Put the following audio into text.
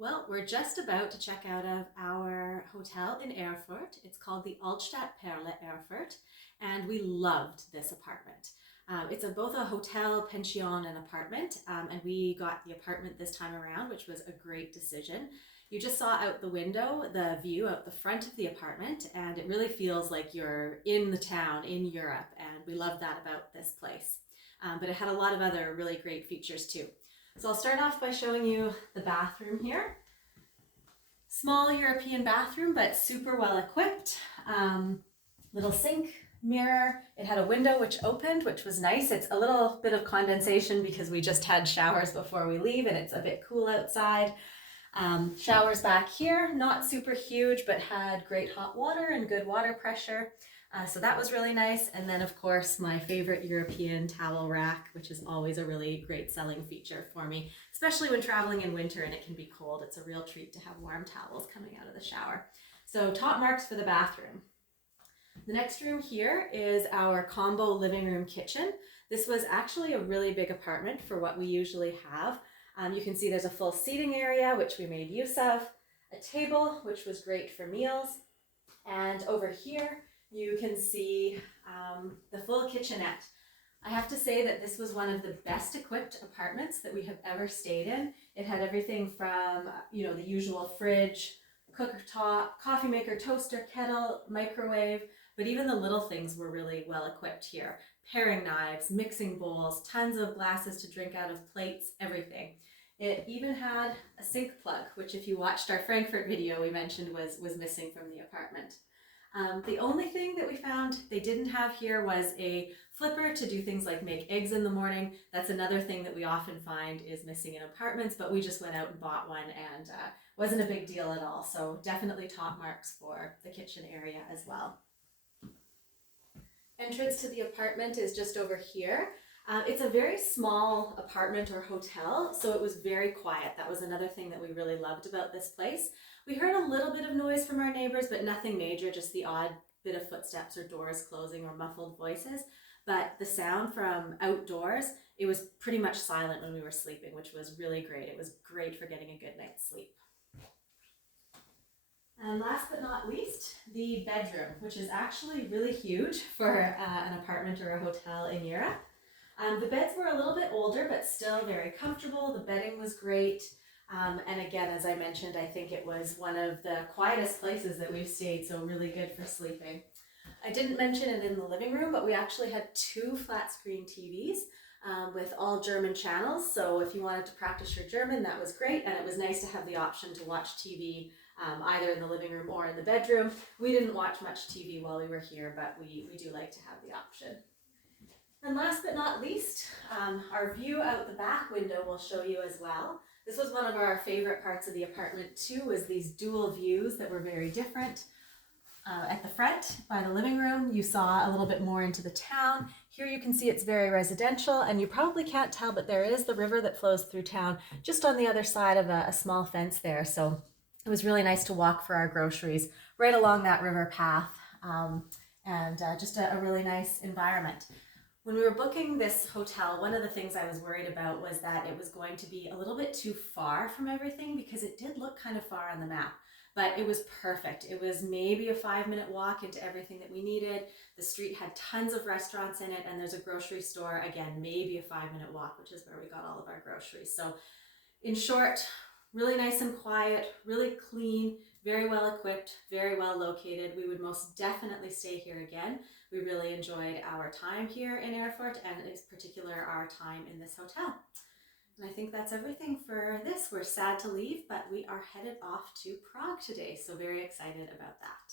Well, we're just about to check out of our hotel in Erfurt. It's called the Altstadtperle Erfurt, and we loved this apartment. It's both a hotel, pension, and apartment, and we got the apartment this time around, which was a great decision. You just saw out the window the view out the front of the apartment, and it really feels like you're in the town in Europe, and we love that about this place. But it had a lot of other really great features too. So I'll start off by showing you the bathroom here. Small European bathroom, but super well equipped. Little sink, mirror. It had a window which opened, which was nice. It's a little bit of condensation because we just had showers before we leave and it's a bit cool outside. Showers back here, not super huge, but had great hot water and good water pressure. So that was really nice. And then of course, my favorite European towel rack, which is always a really great selling feature for me, especially when traveling in winter and it can be cold. It's a real treat to have warm towels coming out of the shower. So top marks for the bathroom. The next room here is our combo living room kitchen. This was actually a really big apartment for what we usually have. You can see there's a full seating area, which we made use of, a table, which was great for meals, and over here, you can see the full kitchenette. I have to say that this was one of the best equipped apartments that we have ever stayed in. It had everything from, the usual fridge, cooktop, coffee maker, toaster, kettle, microwave, but even the little things were really well equipped here. Paring knives, mixing bowls, tons of glasses to drink out of, plates, everything. It even had a sink plug, which if you watched our Frankfurt video we mentioned was missing from the apartment. The only thing that we found they didn't have here was a flipper to do things like make eggs in the morning. That's another thing that we often find is missing in apartments, but we just went out and bought one and wasn't a big deal at all. So definitely top marks for the kitchen area as well. Entrance to the apartment is just over here. It's a very small apartment or hotel, so it was very quiet. That was another thing that we really loved about this place. We heard a little bit of noise from our neighbors, but nothing major, just the odd bit of footsteps or doors closing or muffled voices. But the sound from outdoors, it was pretty much silent when we were sleeping, which was really great. It was great for getting a good night's sleep. And last but not least, the bedroom, which is actually really huge for an apartment or a hotel in Europe. The beds were a little bit older, but still very comfortable. The bedding was great. And again, as I mentioned, I think it was one of the quietest places that we've stayed, so really good for sleeping. I didn't mention it in the living room, but we actually had 2 flat screen TVs with all German channels. So if you wanted to practice your German, that was great. And it was nice to have the option to watch TV either in the living room or in the bedroom. We didn't watch much TV while we were here, but we do like to have the option. And last but not least, our view out the back window will show you as well. This was one of our favorite parts of the apartment too, was these dual views that were very different. At the front by the living room, you saw a little bit more into the town. Here you can see it's very residential, and you probably can't tell, but there is the river that flows through town just on the other side of a small fence there. So it was really nice to walk for our groceries right along that river path, and just a really nice environment. When we were booking this hotel, one of the things I was worried about was that it was going to be a little bit too far from everything because it did look kind of far on the map, but it was perfect. It was maybe a 5-minute walk into everything that we needed. The street had tons of restaurants in it, and there's a grocery store, again, maybe a 5-minute walk, which is where we got all of our groceries. So in short, really nice and quiet, really clean, very well equipped, very well located. We would most definitely stay here again. We really enjoyed our time here in Erfurt, and in particular our time in this hotel. And I think that's everything for this. We're sad to leave, but we are headed off to Prague today, so very excited about that.